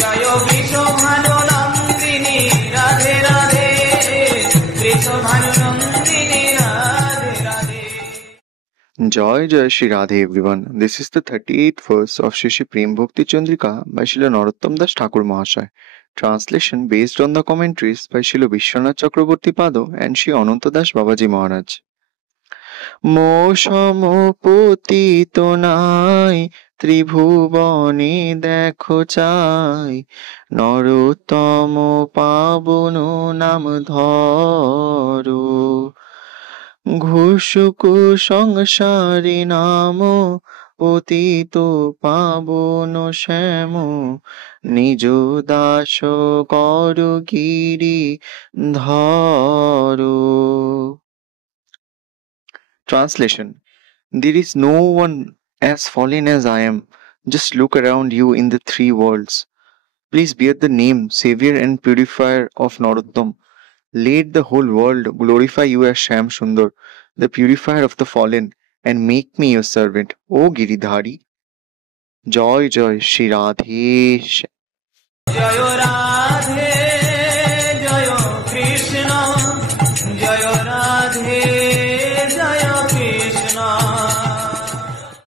Joy Vrishabhanu Nandini Radhe Radhe, Vrishabhanu Nandini Radhe Radhe. Joy Joy Shri Radhe everyone. This is the 38th verse of Shri Shri Prem Bhakti Chandrika by Srila Narottam Das Thakur Mahasaya. Translation based on the commentaries by Srila Vishwanath Chakraborty Pado and Sri Ananta Das Babaji Maharaj. মো সম পতিত নাই ত্রিভুবনে দেখো চাই, নরোত্তম পাবন নাম ধরো। ঘোষক সংসারী নাম পতিত পাবন শ্যাম, নিজ দাস কর গিরি ধরো। Translation: There is no one as fallen as I am. Just look around you in the three worlds. Please bear the name, Savior and Purifier of Narottam. Let the whole world glorify you as Sham Sundar, the purifier of the fallen, and make me your servant, O Giridhari. Joy Joy Shri Radhe. Joy Radhe Joy Krishna